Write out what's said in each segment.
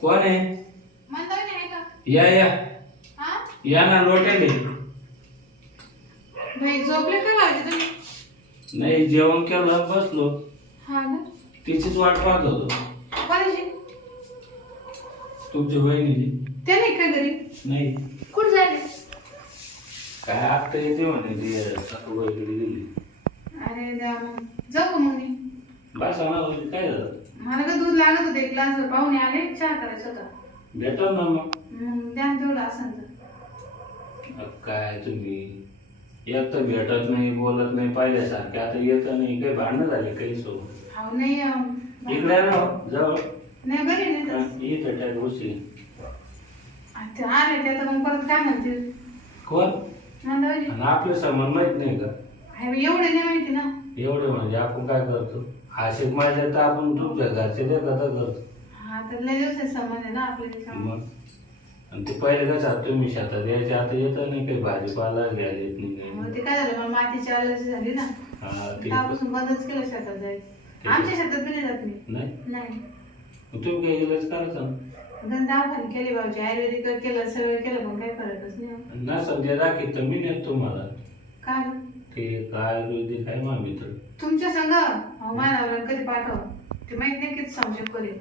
कोण आहे? मंदावणी आहे का? या या. हा? या ना लोटेले नाही झोपले का भाजी तुम्ही? नाही जेवण केलं बसलो. हा ना. तिचीच वाट पाहत होतो. कोणाची? तुमच्या बहिणीची. ते नाही का घरी? नाही. कुठं जायले काय आता येते म्हणे ती सासूबाईकडे गेली. अरे द्या मग जाऊ का मग मी? बस ना काय झालं? मला का दूध लागत होते? ग्लास पाहुणे आले चहा करायचा होता. भेटल ना मग. मग द्या ना तेवढं असं अब काय तुम्ही? एक तर भेटत नाही बोलत नाही पाहिल्यासारखे. आता येत नाही काही भांडणं झाले काही सोबत अहो नाही अं, इकडे आहे ना जवळ. नाही बरे नाही तर. इथं त्या गोष्टी. ते आले ते आता मग परत काय म्हणतील? कोण? आणि आपले माहीत नाही का? आहे एवढे नाही माहिती ना. एवढे म्हणजे आपण काय करतो? आशिक माझ्या तर आपण तुमच्या घरचे ते कथा करतो हा तर लय दिवसात संबंध आहे ना आपल्या. मग? आणि ते पहिले कसं तुम्ही शेतात यायचे आता येत नाही काही भाजीपाला घ्यायला येत नाही मग. ते काय झालं मातीची अलर्जी झाली ना. हा, ते त्यापासून बंदच केलं शेतात जायचं. आमच्या शेतात बी नाही जात मी. नाही? नाही. मग तुम्ही काही इलाज करायचा? केले बाबूजी आयुर्वेदिक केलं सगळं केलं पण काही फरकच नाही. ना सध्या दाखी तर मी नेत तुम्हाला. काय? ते काय आयुर्वेदिक आहे मा मित्र? तुमच्या संग? माझ्या कधी पाठव. ते माहीत नाही किती संशय करेल.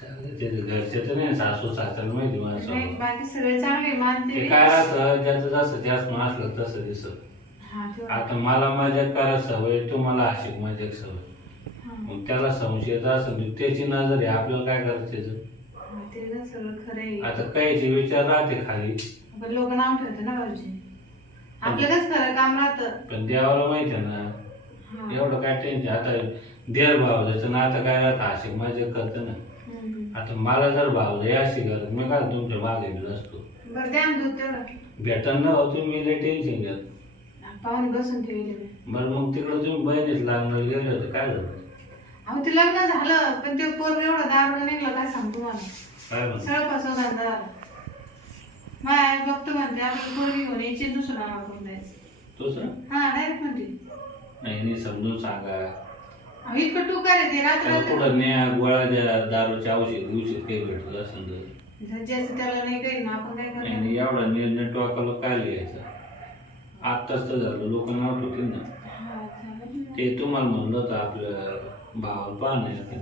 चालेल, ते घरचे तर नाही सासू सासऱ्याला माहिती नाही माझ्या बाकी सगळे चांगले मानते ते काय राहतं ज्याचं जसं जास्त असलं तसं दिसत. हा तेवढं. आता मला माझ्या करा सवय तुम्हाला आशिक माझ्या सवय हा. मग त्याला संशय येत असेल त्याची नजर आहे आपल्याला काय करायचं त्याचं? हा, ते ना सगळं खरं आहे. आता काहीचे विचार राहते खाली. लोक नाव ठेवते ना आपलं कसं खरं काम राहतं. पण देवाला माहिती आहे ना हा. एवढं काय टेन्शन आता देर भाव त्याचं ना आता काय राहतं आशिक माझे करतं ना. हम्म. आता मला जर भाव लय अशी करत मी काय तुमच्या मागे असतो बरं द्या ना दूध तेवढं. भेटन ना हो तुम्ही लय टेन्शन घेत. पाहून बसून ठेवले. बरं मग तिकडं तुम्ही बहिणीच लागणार गेले होते काय झालं? अहो ते लग्न झालं पण ते पोरग एवढं दारुण निघलं काय सांगतो मला काय म्हणतो? सगळं आई फक्त म्हणते आपली पोरगी घेऊन यायची दुसरं नाव करून द्यायचं हा डायरेक्ट म्हणते. नाही नाही समजून सांगा. अहो, इतकं टुकार आहे ते रात्र त्याला कुठं न्या गोळा द्या दारूच्या औषध औषध काही भेटत ज्याचं त्याला नाही काही मग आपण काय करणार? आणि एवढा निर्णय टोकाला काय लिहायचा? आत्ताच तर झालं लोक ठेवतील ना. हा, चालेल. ते तुम्हाला म्हणलं होतं आपल्या भावाला पाहण्या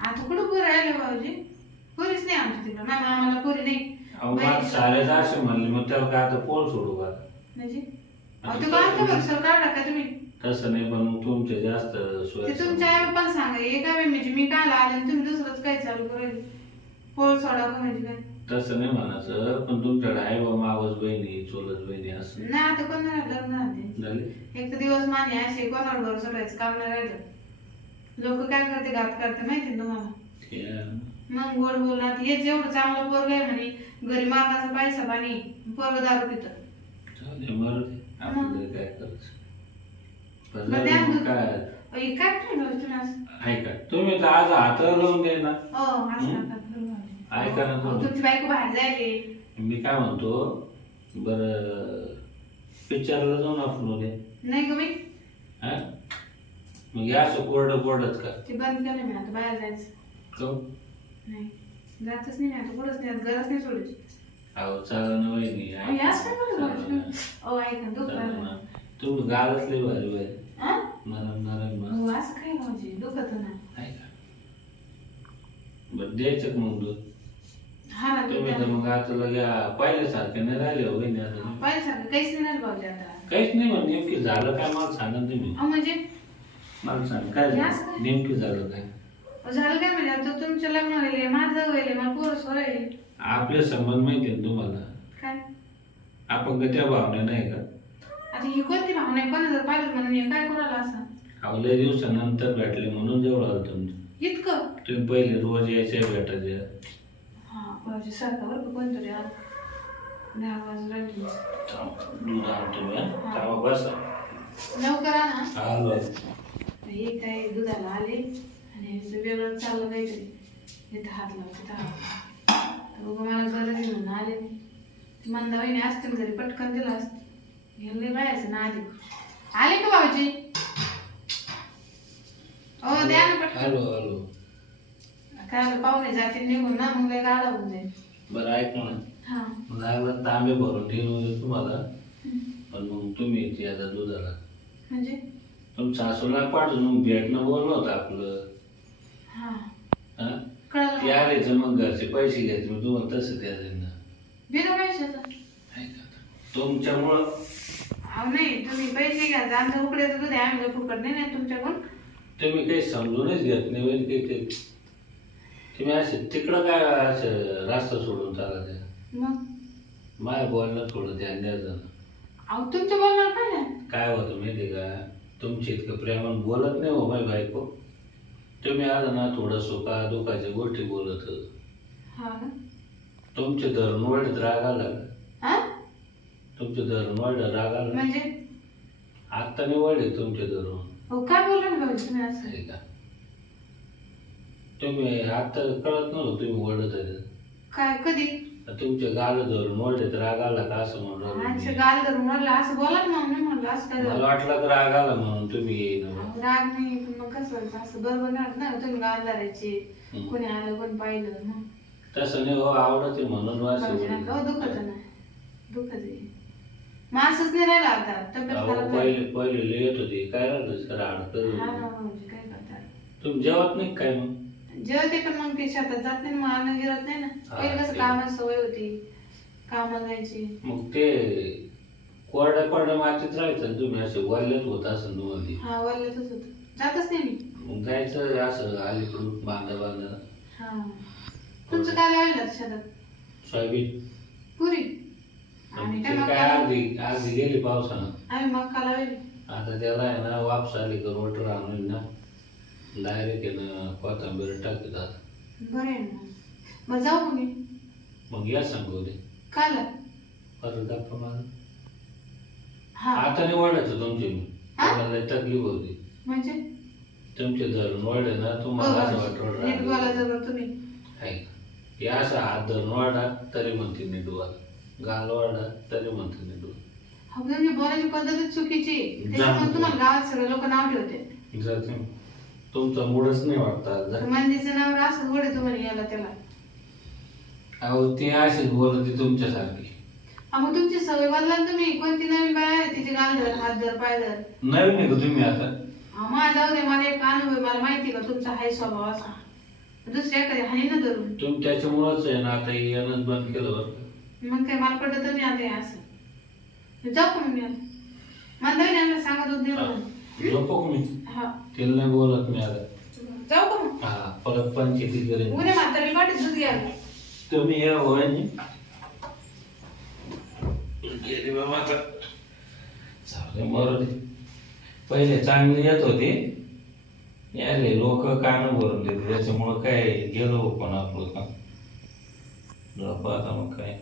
आता कुठं पोरं राहिले भाऊजी? पोरीच नाही आमच्या तिकडं. माझ्या मामाला पोरी नाही. अहो मग सारेच असे म्हणले मग त्याला काय आता पोल सोडू का म्हणजे? अहो ते बघ सर काढला का तुम्ही? तसं नाही पण मग तुमचे जास्त सोय तुमच्या आई बाप्पा सांगा हे काय म्हणजे मी काय आले आणि तुम्ही दुसरंच काय चालू करायचं पोळ सोडा का म्हणजे काय? तसं नाही म्हणायचं पण तुमच्याकडे आहे बा मावस बहिणी चोलत बहिणी असं. नाही आता कोण नाही लग्न झाले? एक तर दिवस मान्य असे कोणावर भरोसा सोडायचं काम नाही राहिलं. लोक काय करते घात करते माहिती ना तुम्हाला? ते आहे. मग गोड बोलणार हेच एवढं चांगलं पोरग आहे म्हणे घरी मागाचा पैसा पाणी पोरग दारू पितं. काय हे ऐका तुम्ही तर आज हातावर लावून दे ना. हो असं हं? ऐका ना अहो, तुम्ही. तुमची बायको बाहेर जायले. मी काय म्हणतो बरं पिक्चरला जाऊन आपण उद्या. नाही का मी हा? मग या असं कोरडं कोरडच का? ते बंद केलं मी आता बाहेर जायचं. नाही. जातच नाही नाही गरज नाही अहो चालू ना वहिनी अहो, असं काय बोलत भाऊजी? अहो ऐका दुःख लागलं. तुम्ही गालच लय भारी हा? नरम नरम मस्त. असं काय भाऊजी? दुखत ना आहे का? बरं द्यायचं का मग दूध? हा ना तुम्ही तर मग आता लगे पहिल्यासारखं नाही राहिले हो आता. पाहिजे सांगा काहीच नाही राहिलं भाऊजी आता. काहीच नाही म्हणून नेमकी झालं काय? मला सांगा तुम्ही. अहो म्हणजे? मला सांग काय हे झालं? असं काय? नेमकी झालं काय? झालं काय म्हणजे? आता तुमचं लग्न व्हायले माझं व्हायले मला आपले संबंध माहिती आहे तुम्हाला? काय? आपण त्या भावने नाही का? आता ही कोणती भावना आहे? कोणा जर पाहिलं म्हणून हे काय करायला असं? अहो लय दिवसानंतर भेटले म्हणून जवळ आलं तुमचं. इतकं? तुम्ही पहिले रोज यायचे भेटायचे. हा भाऊजी सारखं बरं का कोणतरी आलं. दहा वाजून राहिले दूध आणतो मी हा. थांबा बसा. लवकर आणा आलो. हे काय दुधाला आले? वेगळं चाललं काहीतरी. इथं हात लावते तिथं हात. लावते. तर उगा मला गरज आहे म्हणून आले मी. ती मंदाबाईने असते घरी पटकन दिलं असतं. गेले बायाचं ना आधी. आले का भाऊजी? हो द्या ना पटकन. Hello hello. काय पाहुणे जातील निघून ना मग लय गाडा होऊन जाईल. बरं ऐक ना. हा. लागलं तांबे भरून ठेवून तुम्हाला. पण मग तुम्ही येते आता दुधाला. म्हणजे? तुमच्या सासूला पाठवून भेटणं बोलणं होतं आपलं. हा. ते कळलं आले तर मग घरचे पैसे घ्यायचे मग तुम्हाला तसं द्या ना बिना पैशाचं. तुमच्यामुळं? अहो नाही तुम्ही पैसे घ्या आमचं उकड्याचं दूध आहे आम्ही काही फुकट नाही ना तुमच्याकडून. तुम्ही काही समजूनच घेत नाही म्हणजे काही ते तुम्ही असे तिकडं काय असं रास्ता सोडून चालत आहे मग? माय बोलणं थोडं ध्यान द्यायचं. अहो तुमचं बोलणार काय काय होतं माहिती का? तुमची इतकं प्रेमानं बोलत नाही हो माझी बायको. तुम्ही आलं ना थोडं सुखा दुखाच्या गोष्टी बोलत हा का? तुमचे धरून वाढत राग आला का? हा तुमचे धरून वाढलं राग आला म्हणजे? आत्ता नाही वाढले तुमचे धरून. हो काय बोलला ना भाऊ तुम्ही असं? आहे का? तुम्ही आता कळत नव्हतं तुम्ही ओढत आहे काय कधी? तुमचे गाल धरून राग आला का असं म्हणून आमचं गाल धरून म्हणलं असं बोला ना मग मी म्हणलं असं काय मला झालं? वाटलं की राग आला म्हणून तुम्ही येईन राग नाही. कसं व्हायचं असं बरोबर नाही वाटत ना तुम्ही गाल धरायचे हम्म. कोणी आलं कोणी पाहिलं मग तसं नाही हो आवडत म्हणून. नका हो, दुखत ना दुखत आहे. मग असंच नाही राहिलं आता. तब्येत अहो, खराब झाली. पहिले होती. काय राड हा करून ना भाऊजी काय करतात तुम्ही जेवत नाही काय मग? जेवते पण मग ते शेतात जात नाही मग अन्न गिरत नाही ना. हा, पहिले कसं ते- कामाची सवय होती. कामाला जायची. मग ते कोरड्या कोरड्या मातीत राहायचं ना तुम्ही? असे वल्ल्यात होत असेल तुम्हाला हा वल्ल्यातच होत. जातच नाही मी. मग जायचं असं अलीकडून बांधा बांधा. हा. तुमचं काय लावलं शेतात सोयाबीन. पुरी. आणि ते काय काय मका अर्धी अर्धी गेली पावसानं. आम्ही मका लावली. आता त्याला आहे ना वापस आली का रोटर आणून ना डायरेक्ट आहे ना कोथंबीर टाकत आता बरं आहे ना. मग जाऊ मी. मग या सांगू दे. काल. परत हा. आता नाही ओढायचं तुमचे. मी हा? लय तकलीफ होती. म्हणजे? तुमचे धरून वाढले ना हो, तुम्हाला असं नीट तुम्ही. हे असं हात धरून वाढा तरी म्हणते नीट वाढ गाल वाढा तरी म्हणते नीट वाढ हो तुमची बोलायची पद्धतच चुकीची. आहे. जा. त्याच्यामुळे तुम्हाला गावात सगळे लोक नाव ठेवते. जर तुम- तुमचा मूडच नाही वाटता. जर मंदीचं नाव असं थोडे तुम्हाला याला त्याला. अहो ती अशीच बोलते तुमच्यासारखी. हा, मग तुमची सवय बदला ना तुम्ही. कोणती नवीन बाय आहे तिचे गाल धर हात धर पाय धर. नवीन आहे का तुम्ही आता? हा, मला जाऊ दे मला एक अनुभव आहे, मला माहिती आहे का तुमचा हाय स्वभाव असा? दुसऱ्या एखाद्या हानी ना धरून तुम्ही त्याच्यामुळंच आहे ना आता येणंच बंद केलं बरं का. मग काय मला पटत नाही आता हे असं. जाऊ का मग मी आता? मला नवीन आणलं सांगत होत देऊ. झोपो का मी? हा. तिला नाही बोलत मी आता. जाऊ का मग? हा परत पंचायती करेन उद्या म्हातारी वाटत दूध घ्यायला. तुम्ही या वयाने गेली बाबा आता. चालेल मरू दे पहिले चांगली येत होती. याले लोक कान भरून देते त्याच्यामुळं काय गेलो पण आपलं का आता मग काय.